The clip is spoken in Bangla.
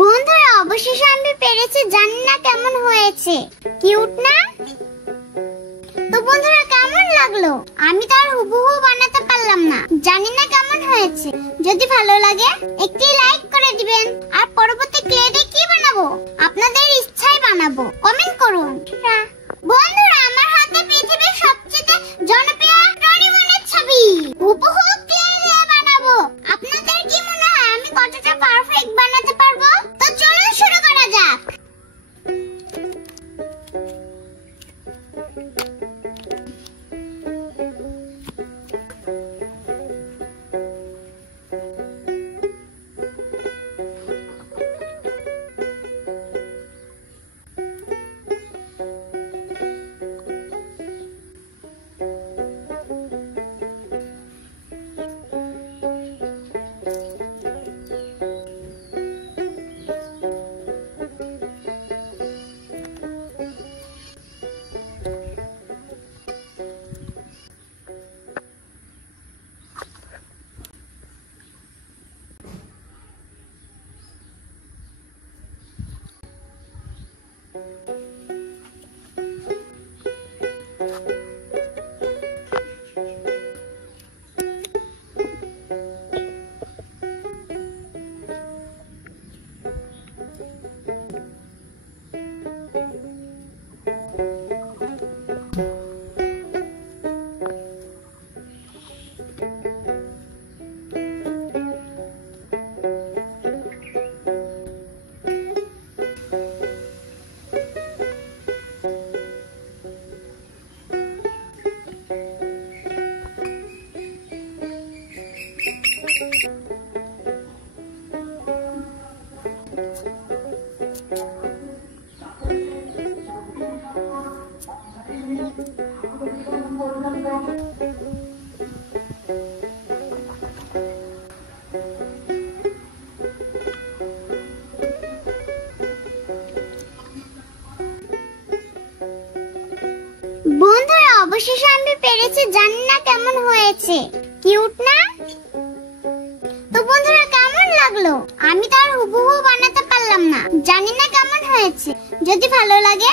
বন্ধুরা, অবশেষে আমি পেরেছি। জানি না কেমন হয়েছে, কিউট না? তো বন্ধুরা, কেমন লাগলো? আমি তো আর হুবহু বানাতে পারলাম না, জানি না কেমন হয়েছে। যদি ভালো লাগে একটি লাইক করে দিবেন। আর পরবর্তী ক্লেডে কি বানাবো আপনাদের ইচ্ছায় বানাবো, কমেন্ট করুন। বন্ধুরা, আমার হাতে পৃথিবীর সবচেয়ে জনপ্রিয় ডোরেমনের ছবি হুবহু ক্লেডে বানাবো। আপনাদের কি মনে হয় আমি কতটা পারফেক্ট বানাতে পারবো? তো চলুন শুরু করা যাক। বন্ধুরা, অবশেষে আমি পেরেছি। জানি না কেমন হয়েছে, কিউট না? তো বন্ধুরা, কেমন লাগলো? আমি তো আর হুবহু বানাতে পারলাম না, জানি না কেমন হয়েছে। যদি ভালো লাগে